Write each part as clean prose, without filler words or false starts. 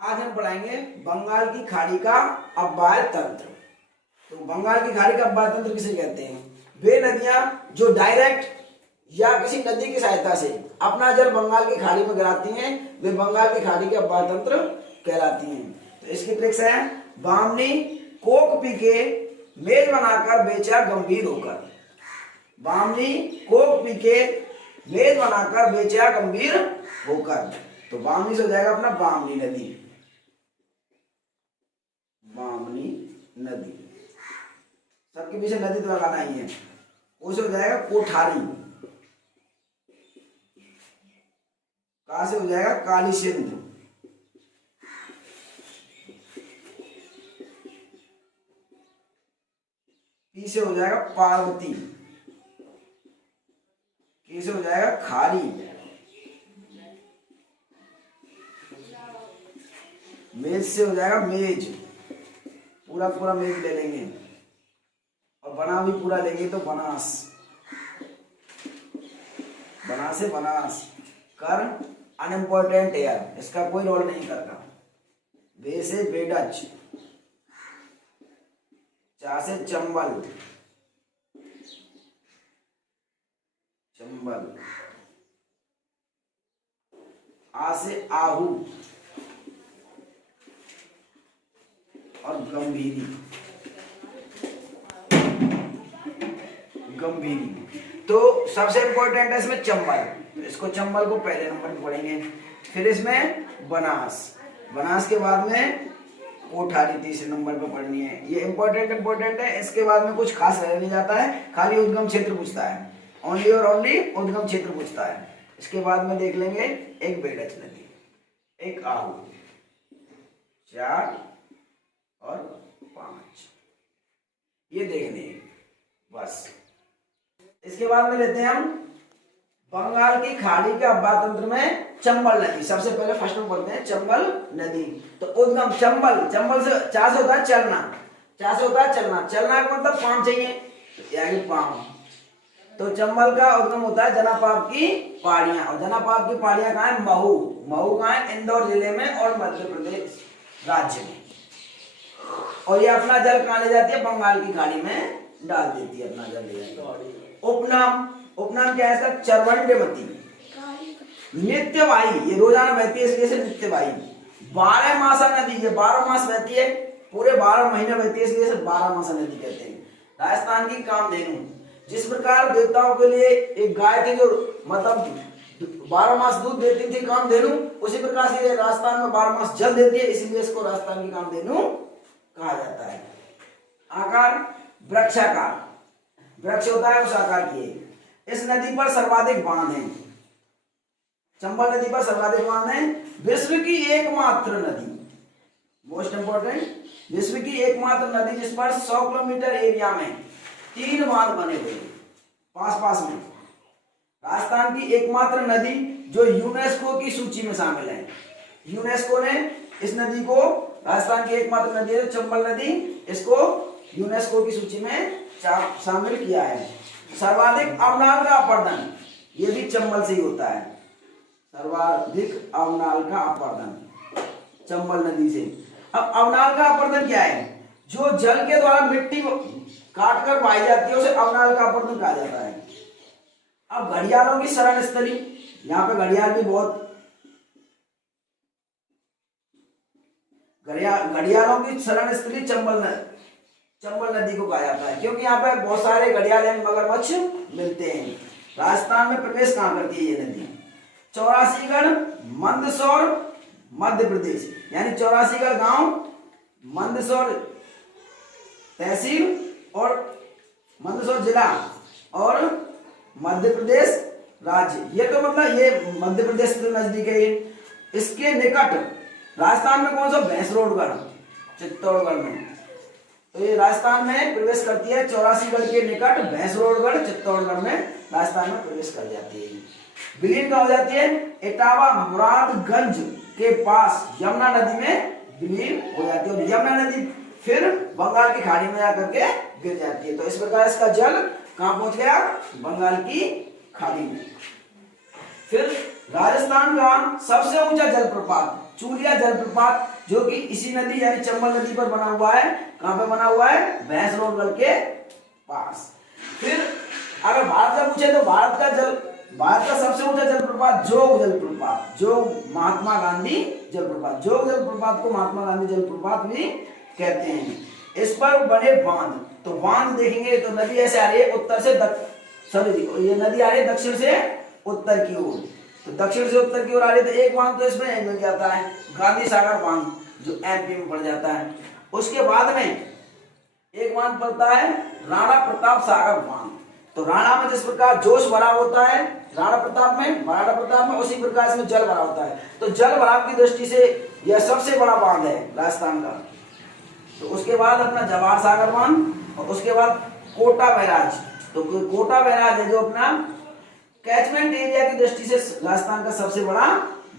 आज हम पढ़ाएंगे बंगाल की खाड़ी का अववाहि तंत्र। तो बंगाल की खाड़ी का अववाहि तंत्र किसे कहते हैं? वे नदियां जो डायरेक्ट या किसी नदी की सहायता से अपना जल बंगाल की खाड़ी में गिराती हैं, वे बंगाल की खाड़ी के अववाहि तंत्र कहलाती हैं। तो इसकी ट्रिक्स है, बामनी कोक पी के मेज बनाकर बेचा गंभीर होकर। बामनी कोक पी के मेज बनाकर बेचा गंभीर होकर। तो बामनी से हो जाएगा अपना बामनी नदी, बामनी नदी। सबके पीछे नदी तो लगाना ही है। उसे हो जाएगा कोठारी, कहां से हो जाएगा काली सिंध, पी से हो जाएगा पार्वती, के से हो जाएगा खारी, मेज से हो जाएगा मेज, पूरा पूरा मेज ले लेंगे, और बना भी पूरा लेंगे तो बनास, बना से बनास। कर अनइम्पोर्टेंट है यार, इसका कोई रोल नहीं करता। बे से बेडच, चा से चंबल, चंबल, आ से आहू और गंभीरी, गंभीरी। तो सबसे इंपॉर्टेंट है इसमें चंबल, तो इसको चंबल को पहले नंबर पे पढ़ेंगे। फिर इसमें बनास, बनास के बाद में कोठारी तीसरे नंबर पे पढ़नी है। ये इंपॉर्टेंट है। इसके बाद में कुछ खास रह नहीं जाता है, खाली उद्गम क्षेत्र पूछता है, ओनली और ओनली उद्गम क्षेत्र पूछता है। इसके बाद में देख लेंगे एक बेडच नदी, एक आहू, 4 और 5, ये देखने बस। इसके बाद में लेते हैं हम बंगाल की खाड़ी के अववाहि तंत्र में चंबल नदी। सबसे पहले फर्स्ट में पढ़ते हैं चंबल नदी। तो उद्गम चंबल, चंबल से चा से होता है चलना, चा से होता है चलना, चलना का मतलब पांव चाहिए, यानी पांव। तो चंबल का उद्गम होता है जनापाप की पहाड़ियां, और जनापाप की पहाड़ियां कहाँ है? महू, महू कहाँ है? इंदौर जिले में और मध्य प्रदेश राज्य में। और ये अपना जल कहाँ ले जाती है? बंगाल की खाड़ी में डाल देती है, अपना जल ले जाती है। उपनाम, उपनाम क्या है इसका? चरवंडमती, नित्यवाही, ये रोजाना बहती है इसलिए से नित्यवाही। 12 मासा नदी, ये 12 मास बहती है, पूरे 12 महीने बहती है इसलिए से 12 मासा नदी कहते हैं। राजस्थान की कामधेनु, जिस प्रकार देवताओं के लिए एक गाय थी जो मतलब 12 मास दूध देती थी कामधेनु, उसी प्रकार से राजस्थान में 12 मास जल देती है, इसीलिए इसको राजस्थान की कामधेनु कहा जाता है। आकार वृक्षाकार, वृक्ष होता है उस आकार की। इस नदी पर सर्वाधिक बांध हैं, चंबल नदी पर सर्वाधिक बांध हैं। विश्व की एकमात्र नदी, मोस्ट इंपोर्टेंट, विश्व की एकमात्र नदी जिस पर 100 किलोमीटर एरिया में 3 बांध बने हुए पास पास में। राजस्थान की एकमात्र नदी जो यूनेस्को की सूची में शामिल है। यूनेस्को ने इस नदी को, राजस्थान की एकमात्र नदी है चंबल नदी, इसको यूनेस्को की सूची में शामिल किया है। सर्वाधिक अवनाल का अपरदन, ये भी चंबल से ही होता है। सर्वाधिक अवनाल का अपरदन चंबल नदी से। अब अवनाल का अपरदन क्या है? जो जल के द्वारा मिट्टी काट कर बहाई जाती है उसे अवनाल का अपरदन कहा जाता है। अब घड़ियालों की शरण स्थली, यहाँ पे घड़ियाल भी बहुत, घड़ियालों की शरण स्थली चंबल नदी को कहा जाता है, क्योंकि यहाँ पे बहुत सारे घड़ियाल यानी मगरमच्छ मिलते हैं। राजस्थान में प्रवेश कहाँ करती है ये नदी? चौरासीगढ़, मंदसौर, मध्य प्रदेश, यानी चौरासीगढ़ गांव, मंदसौर तहसील और मंदसौर जिला और मध्य प्रदेश राज्य। ये तो मतलब ये मध्य प्रदेश के नजदीक है ये। इसके निकट राजस्थान में कौन सा? भैंसरोडगढ़, चित्तौड़गढ़ में। तो ये राजस्थान में प्रवेश करती है, चौरासीगढ़ के निकट भैंसरोडगढ़, चित्तौड़गढ़ में राजस्थान में प्रवेश कर जाती है। विलीन कहाँ हो जाती है? इटावा मुरादगंज के पास यमुना नदी में विलीन हो जाती है, और यमुना नदी फिर बंगाल की खाड़ी में जाकर के गिर जाती है। तो इस प्रकार इसका जल कहाँ पहुंच गया? बंगाल की खाड़ी में। फिर राजस्थान का सबसे ऊंचा जलप्रपात चूलिया जलप्रपात, जो कि इसी नदी यानी चंबल नदी पर बना हुआ है। कहां पे बना हुआ है? भैंस रोड के पास। फिर अगर भारत का पूछे तो भारत का सबसे ऊंचा जलप्रपात जोग जलप्रपात, जोग महात्मा गांधी जलप्रपात, जोग जलप्रपात को महात्मा गांधी जलप्रपात भी कहते हैं। इस पर बने बांध, तो बांध देखेंगे तो नदी ऐसे आ रही है उत्तर से ये नदी आ रही है दक्षिण से उत्तर की ओर, तो दक्षिण से उत्तर की ओर आ रही है, तो एक बांध तो इसमें मिल जाता है, गांधी सागर बांध, जो एमपी में पड़ जाता है। उसके बाद में एक बांध पड़ता है राणा प्रताप सागर बांध, तो राणा में जिस प्रकार जोश भरा होता है राणा प्रताप में उसी प्रकार इसमें जल भरा होता है। तो जल भराव की दृष्टि से यह सबसे बड़ा बांध है राजस्थान का। तो उसके बाद अपना जवाहर सागर बांध, और उसके बाद कोटा बैराज, तो कोटा बैराज है जो अपना कैचमेंट एरिया की दृष्टि से राजस्थान का सबसे बड़ा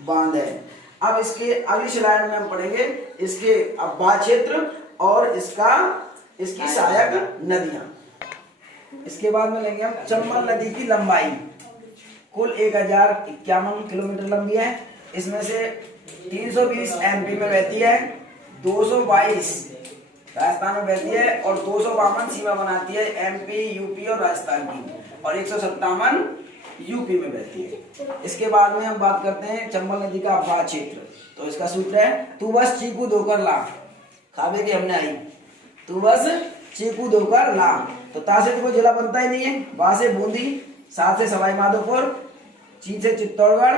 बांध है। अब इसके अगली स्लाइड में हम पढ़ेंगे इसके अब्बा क्षेत्र और इसकी सहायक नदियां। इसके बाद में लेंगे हम चंबल नदी की लंबाई, कुल 1051 किलोमीटर लंबी है। इसमें से 320 एमपी में बहती है, 222 राजस्थान में बहती है और 252 सीमा बनाती है एमपी, यूपी और राजस्थान की, और 157 यूपी में बहती है। इसके बाद में हम बात करते हैं चंबल नदी का अब्बा क्षेत्र, तो इसका सूत्र है तू बस चीकू धोकर ला, खावे के हमने आई, तू बस चीकू धोकर ला। तो ता से तो कोई जिला बनता ही नहीं है, बा से बूंदी, सा से सवाई माधोपुर, ची से चित्तौड़गढ़,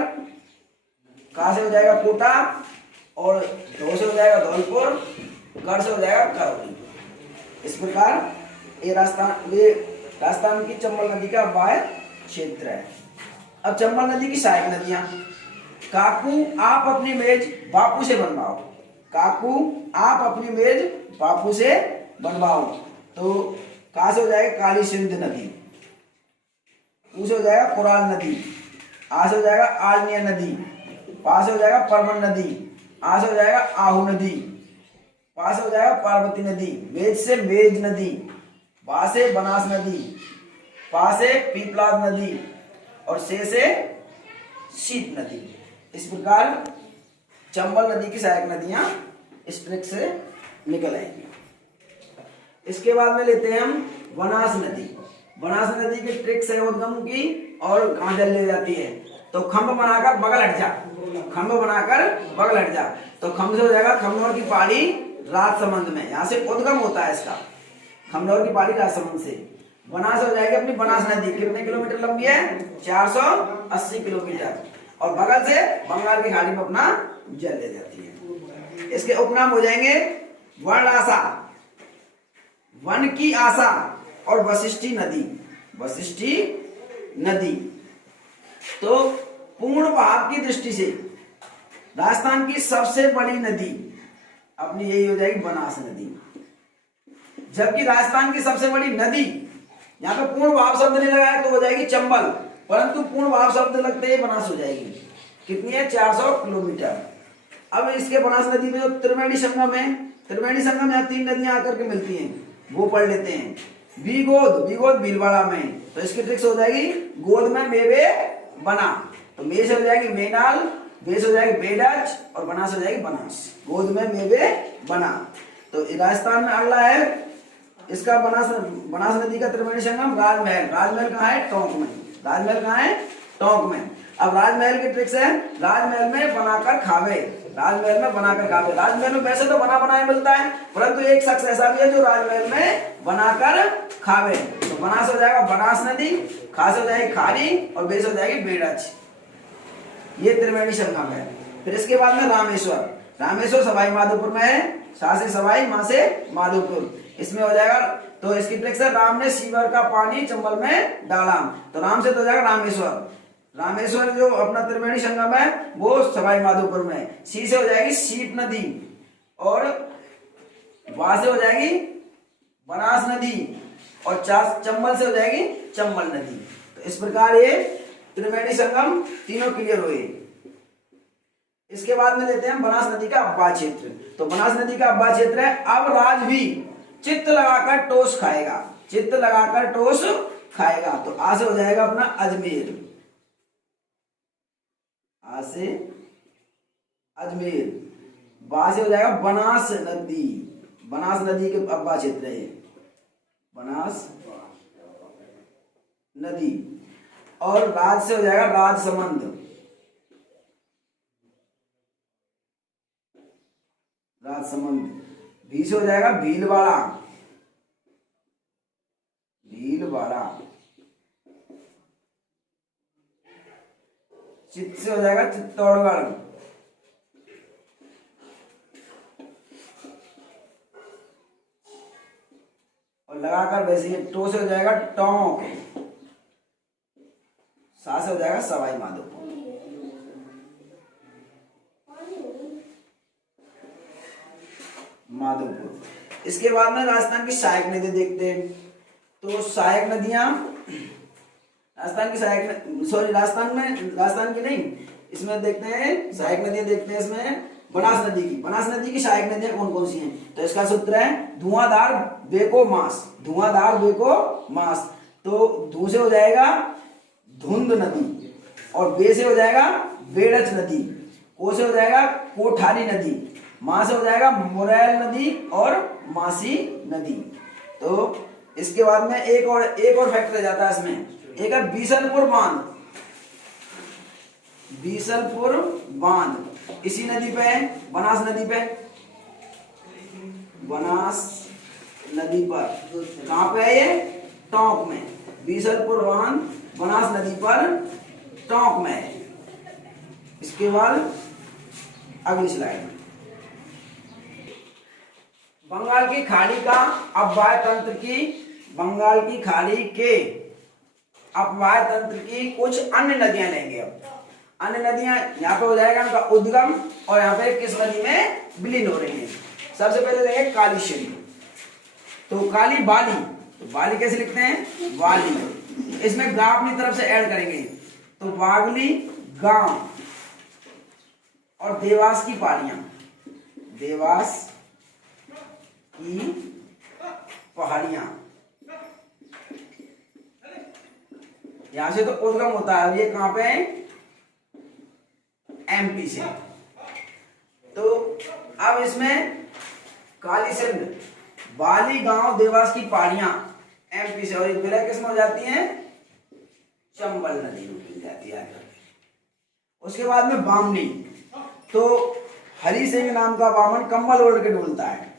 का से हो जाएगा कोटा, और धो से हो जाएगा धौलपुर, कर से हो जाएगा करौली। इस प्रकार ये राजस्थान की चंबल नदी का अब्बा क्षेत्र है। अब चंबल नदी की सहायक नदियां, काकू आप अपनी मेज बापू से बनवाओ, काकू आप अपनी मेज बापू से बनवाओ, तो कहा से हो जाएगा काली सिंध नदी, ऊ से हो जाएगा कुराल नदी, आ से हो जाएगा आलनिया नदी, पा से हो जाएगा परमन नदी, आ से हो जाएगा आहू नदी, पा से हो जाएगा पार्वती नदी, मेज से मेज नदी, बा से बनास नदी, पा से पीपलाद नदी, और से शीत नदी। इस प्रकार चंबल नदी की सहायक नदियां इस ट्रिक से निकल आएंगी। इसके बाद में लेते हैं हम बनास नदी। बनास नदी की ट्रिक से उद्गम की और कहां जल ले जाती है, तो खंभ बनाकर बगल हट जा, खंभ बनाकर बगल हट जा, तो खंभ से हो जाएगा खमनौर की पहाड़ी राजसमंद में, यहाँ से उद्गम होता है इसका, खमनौर की पहाड़ी राजसमंद से। बनास हो जाएगी अपनी बनास नदी, कितने किलोमीटर लंबी है? 480 किलोमीटर, और बगल से बंगाल की खाड़ी में अपना जल ले जाती है। इसके उपनाम हो जाएंगे वर्ण आशा, वन की आशा, और वशिष्ठी नदी, वशिष्ठी नदी। तो पूर्ण बहाव की दृष्टि से राजस्थान की सबसे बड़ी नदी अपनी यही हो जाएगी बनास नदी, जबकि राजस्थान की सबसे बड़ी नदी, यहाँ पे पूर्ण बहाव शब्द नहीं लगाया तो हो जाएगी चंबल, परंतु पूर्ण बहाव शब्द लगते ही बनास हो जाएगी। कितनी है? 400 किलोमीटर। अब इसके बनास नदी में जो त्रिवेणी संगम है, त्रिवेणी संगम यहाँ 3 नदियां आकर के मिलती हैं, वो पढ़ लेते हैं। बीगोद भीलवाड़ा में, तो इसकी ट्रिक्स हो जाएगी गोद में मेवे बना, तो मे से हो जाएगी मेनाल, बे से हो जाएगी बेडच, और बनास हो जाएगी बनास, गोद में मेवे बना। तो राजस्थान में अगला है इसका बनास नदी का त्रिवेणी संगम राजमहल। राजमहल कहाँ है? टोंक में। राजमहल कहाँ है? टोंक में। अब राजमहल की ट्रिक्स है राजमहल में बनाकर खावे, राजमहल में बनाकर खावे। राजमहल में वैसे तो बना बनाया मिलता है, परंतु एक शख्स ऐसा भी है जो राजमहल में बनाकर खावे। तो बनास हो जाएगा बनास नदी, खास हो जाएगी खारी, और बेस हो जाएगी बेडच। ये त्रिवेणी संगम है। फिर इसके बाद में रामेश्वर। रामेश्वर सवाई माधोपुर में है, सा से सवाई, मां से माधोपुर, इसमें हो जाएगा। तो इसकी ट्रिक्स है राम ने सीवर का पानी चंबल में डाला, तो राम से तो हो जाएगा रामेश्वर। रामेश्वर जो अपना त्रिवेणी संगम है वो सवाई माधोपुर में। सी से हो जाएगी शीत नदी, और वा से हो जाएगी बनास नदी, और चंबल से हो जाएगी चंबल नदी। तो इस प्रकार ये त्रिवेणी संगम तीनों क्लियर हुए। इसके बाद में लेते हैं बनास नदी का अब्बा क्षेत्र। तो बनास नदी का अब्बा क्षेत्र है अब राज भी चित्त लगाकर टोस खाएगा, चित्त लगाकर टोस खाएगा। तो आ से हो जाएगा अपना अजमेर, आ से अजमेर। बा से हो जाएगा बनास नदी, बनास नदी के अब्बा क्षेत्र है बनास नदी। और राज से हो जाएगा राजसमंद, राजसमंद। भी से हो जाएगा भीलवाड़ा, भीलवाड़ा। चित्त से हो जाएगा चित्तौड़गढ़, और लगाकर वैसे ही टो से हो जाएगा टोंक, सा से हो जाएगा सवाई माधोपुर। माधोपुर। इसके बाद में राजस्थान की सहायक नदी देखते हैं। तो सहायक नदियां, राजस्थान की सहायक, सॉरी राजस्थान की नहीं, इसमें देखते हैं सहायक नदियां देखते हैं। इसमें बनास नदी की, बनास नदी की सहायक नदियां कौन कौन सी हैं? तो इसका सूत्र है धुआंधार बेको मास, धुआंधार बेको मास। तो धू से हो जाएगा धुंध नदी, और बे से हो जाएगा बेड़च नदी, को से हो जाएगा कोठारी नदी, मां से हो जाएगा मुरैल नदी और मासी नदी। तो इसके बाद में एक और फैक्ट रह जाता है इसमें, एक है बीसलपुर बांध, बीसलपुर बांध इसी नदी पे है, बनास नदी पे, बनास नदी पर। कहां पे है ये? टोंक में। बीसलपुर बांध बनास नदी पर टोंक में है। इसके बाद अगली स्लाइड, बंगाल की खाड़ी का अपवाय तंत्र की, बंगाल की खाड़ी के अपवाय तंत्र की कुछ अन्य नदियां लेंगे। अब अन्य नदियां यहाँ पे हो जाएगा उनका उद्गम, और यहाँ पे किस नदी में विलीन हो रही है। सबसे पहले लेंगे काली श्री, तो काली बाली, तो बाली कैसे लिखते हैं? वाली। इसमें गांव अपनी तरफ से ऐड करेंगे, तो बागली गांव, और देवास की पहाड़ियां, देवास की पहाड़ियां, यहां से तो उद्गम होता है। ये कहां पे है? एमपी से। तो अब इसमें काली सिंध, बाली गांव, देवास की पहाड़ियां एमपी से, और एक विलय किसमें हो जाती है? चंबल नदी में मिल जाती है। उसके बाद में बामनी, तो हरि सिंह नाम का वामन कम्बल ओढ़ के डोलता है,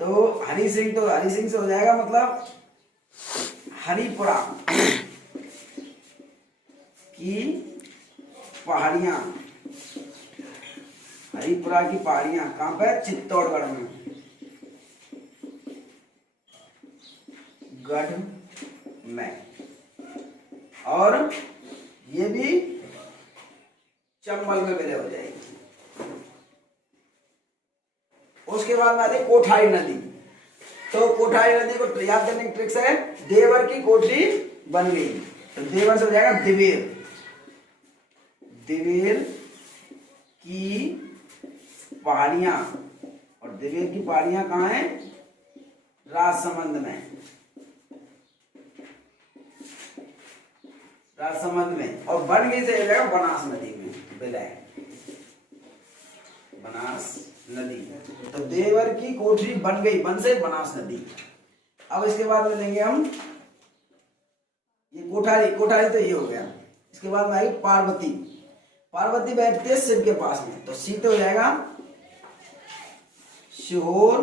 तो हरि सिंह, तो हरि सिंह से हो जाएगा मतलब हरिपुरा की पहाड़ियां, हरिपुरा की पहाड़ियां कहां पे? चित्तौड़गढ़ में, गढ़ में, और ये भी चंबल में विलय हो जाएगी। उसके बाद में आती है कोठारी नदी, तो कोठारी नदी को याद करने की ट्रिक्स है, देवर की कोठरी बन गई, तो देवर से हो जाएगा दिवेर, दिवेर की पहाड़ियां, और दिवेर की पहाड़ियां कहां है? राजसमंद में, राजसमंद में। और बन गई से हो जाएगा बनास नदी में विलय, बनास नदी। तो देवर की कोठरी बन गई, बन से बनास नदी। अब इसके बाद में लेंगे हम ये कोठारी, कोठारी तो ये हो गया। इसके बाद में आई पार्वती, पार्वती बैठती है शिव के पास में, तो सी तो हो जाएगा सीहोर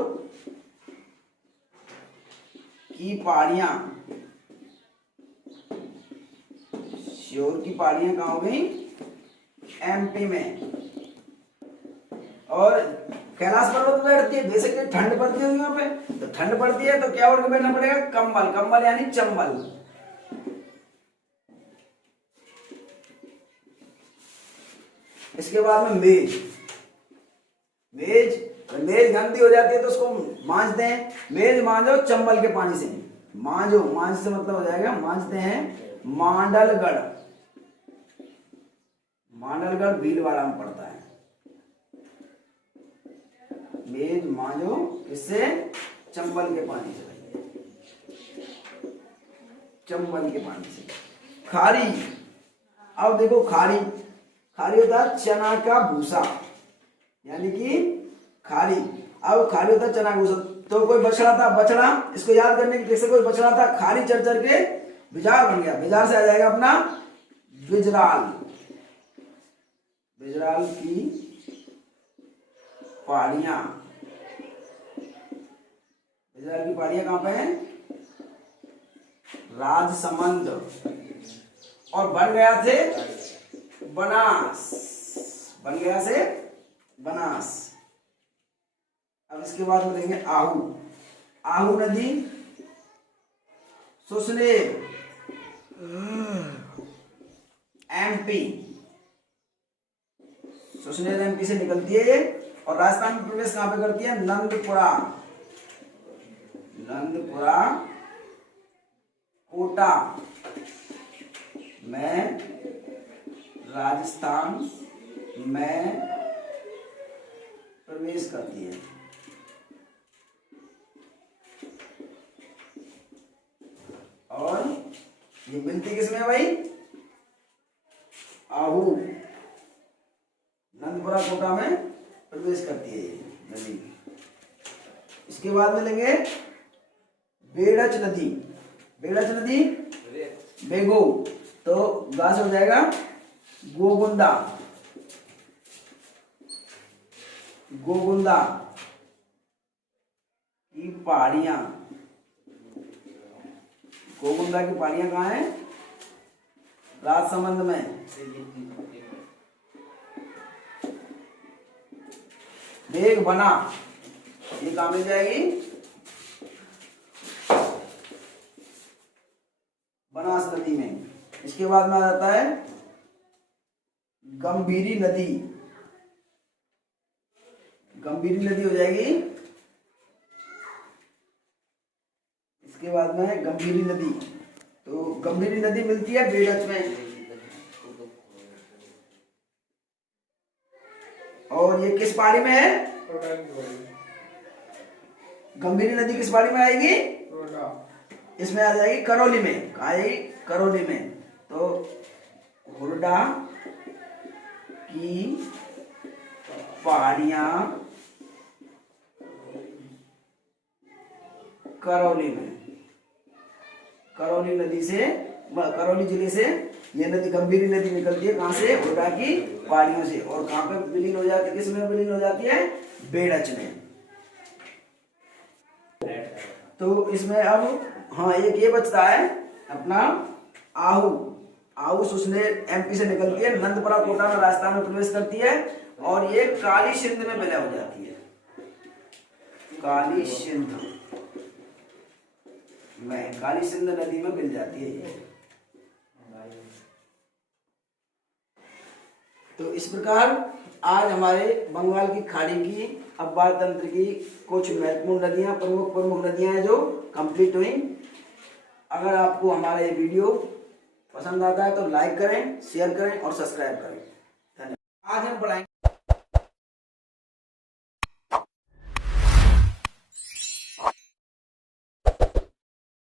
की पहाड़ियां, सीहोर की पहाड़ियां कहां हो गई? एमपी में। और कैलाश पर्वत बैठती है, बेसिकली ठंड पड़ती है यहाँ पे, तो ठंड पड़ती है तो क्या ओढ़ के बैठना पड़ेगा? कंबल, कंबल यानी चंबल। इसके बाद में मेज, मेज, मेज गंदी हो जाती है तो उसको मांजते हैं, मेज मांजो चंबल के पानी से, मांजो, मांज से मतलब हो जाएगा मांजते हैं मांडलगढ़, मांडलगढ़ भीलवाड़ा में पड़ता है। मेज मांजो किससे? चंबल के पानी से, चंबल के पानी से। खारी, अब देखो खारी, खारी होता है चना का भूसा, यानी कि खाली। अब खाली होता चना घूसा, तो कोई बछड़ा था, बछड़ा, इसको याद करने की कैसे, कोई बछड़ा था खाली चढ़ चढ़ के बिजार बन गया, बिजार से आ जाएगा अपना बिजराल। बिजराल की पहाड़ियां, बिजराल की पहाड़ियां कहां पे है, राजसमंद। और बन गया से बनास, बन गया से बनास। अब इसके बाद में देखेंगे आहू, आहू नदी सुसनेर एमपी, सुसनेर एमपी से निकलती है ये, और राजस्थान में प्रवेश कहां पे करती है, नंदपुरा, नंदपुरा कोटा में राजस्थान में प्रवेश करती है। और ये मिलती किसमें है भाई, आहू, नंदपुरा कोटा में प्रवेश करती है ये नदी। इसके बाद में लेंगे बेड़च नदी, बेड़च नदी बेगो, तो गा से हो जाएगा गोगुंदा, गोगुंदा की पहाड़ियां, गोगुंदा की पहाड़ियां कहाँ है, राजसमंद में। बेग बना, ये कहाँ मिल जाएगी, बनास नदी में। इसके बाद में आ जाता है गंभीरी नदी, गंभीरी नदी हो जाएगी। इसके बाद में है गंभीरी नदी, तो गंभीरी नदी मिलती है बेड़च में। और ये किस पहाड़ी में है, गंभीरी नदी किस पहाड़ी में आएगी, इसमें आ जाएगी करौली में, कहाँ आएगी, करौली में। तो हुरडा की पहाड़ियां करौली में, करौली नदी से, करौली जिले से ये नदी गंभीरी नदी निकलती है, कहां से, हुरडा की पहाड़ियों से। और कहां पे विलीन हो जाती है, किसमें विलीन हो जाती है, बेड़च में। तो इसमें अब हाँ एक ये बचता है अपना आहू, आहू सुसनेर एमपी से निकलती है, नंदपुरा कोटा में राजस्थान में प्रवेश करती है, और ये काली सिंध में विलय हो जाती है, काली सिंध में, काली सिंध नदी में मिल जाती है ये। तो इस प्रकार आज हमारे बंगाल की खाड़ी की अववार तंत्र की कुछ महत्वपूर्ण नदियां, प्रमुख प्रमुख नदियां हैं जो कंप्लीट हुई। अगर आपको हमारा ये वीडियो पसंद आता है तो लाइक करें, शेयर करें और सब्सक्राइब करें। धन्यवाद। आज हम पढ़ाएंगे